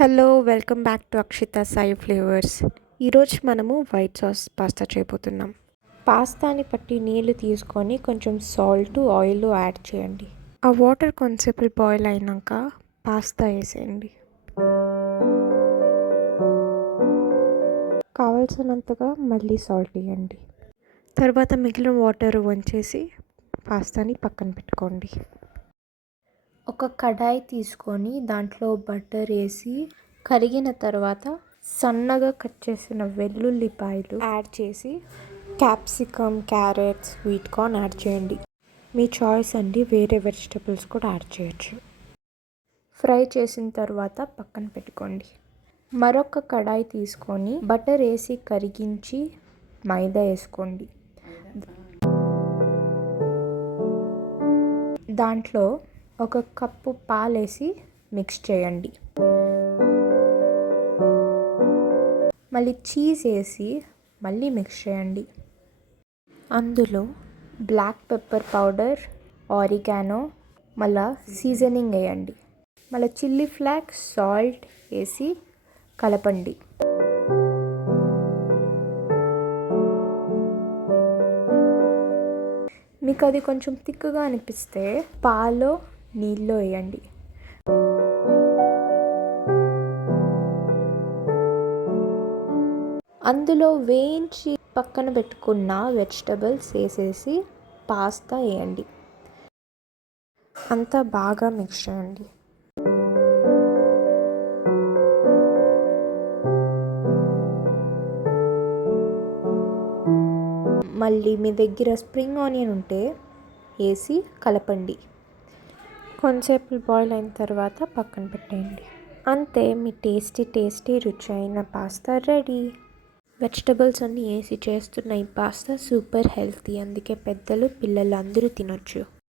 Hello welcome back to Akshitha Sai flavours. ఈరోజు మనము white sauce pasta చేయబోతున్నాం. పాస్తాని పట్టి నీళ్ళు తీసుకొని కొంచెం సాల్ట్ ఆయిల్ యాడ్ చేయండి. ఆ వాటర్ కొంచెంసేపు బాయిల్ అయినాక పాస్తా వేసేయండి. కావలసినంతగా మళ్ళీ సాల్ట్ వేయండి. తర్వాత మిగిలిన వాటర్ వంచేసి పాస్తాని పక్కన పెట్టుకోండి. ఒక కడాయి తీసుకొని దాంట్లో బటర్ వేసి కరిగిన తర్వాత సన్నగా కట్ చేసిన వెల్లుల్లిపాయలు యాడ్ చేసి capsicum, carrot, sweet corn add చేయండి. మీ చాయిస్ అండి, వేరే వెజిటబుల్స్ కూడా యాడ్ చేయొచ్చు. ఫ్రై చేసిన తర్వాత పక్కన పెట్టుకోండి. మరొక కడాయి తీసుకొని బటర్ వేసి కరిగించి మైదా వేసుకోండి. దాంట్లో ఒక కప్పు పాలేసి మిక్స్ చేయండి. మళ్ళీ చీజ్ వేసి మళ్ళీ మిక్స్ చేయండి. అందులో బ్లాక్ పెప్పర్ పౌడర్, ఆరిగానో, మళ్ళీ సీజనింగ్ వేయండి. మళ్ళీ చిల్లీ ఫ్లేక్స్, సాల్ట్ వేసి కలపండి. మీకు అది కొంచెం థిక్గా అనిపిస్తే పాలు నీళ్ళు వేయండి. అందులో వేయించి పక్కన పెట్టుకున్న వెజిటబుల్స్ వేసేసి పాస్తా వేయండి. అంతా బాగా మిక్స్ చేయండి. మళ్ళీ మీ దగ్గర స్ప్రింగ్ ఆనియన్ ఉంటే వేసి కలపండి. కొంచెంసేపు బాయిల్ అయిన తర్వాత పక్కన పెట్టేయండి. అంతే, మీ టేస్టీ రుచి అయిన పాస్తా రెడీ. వెజిటబుల్స్ అన్నీ వేసి చేస్తున్న ఈ పాస్తా సూపర్ హెల్తీ, అందుకే పెద్దలు పిల్లలు అందరూ తినొచ్చు.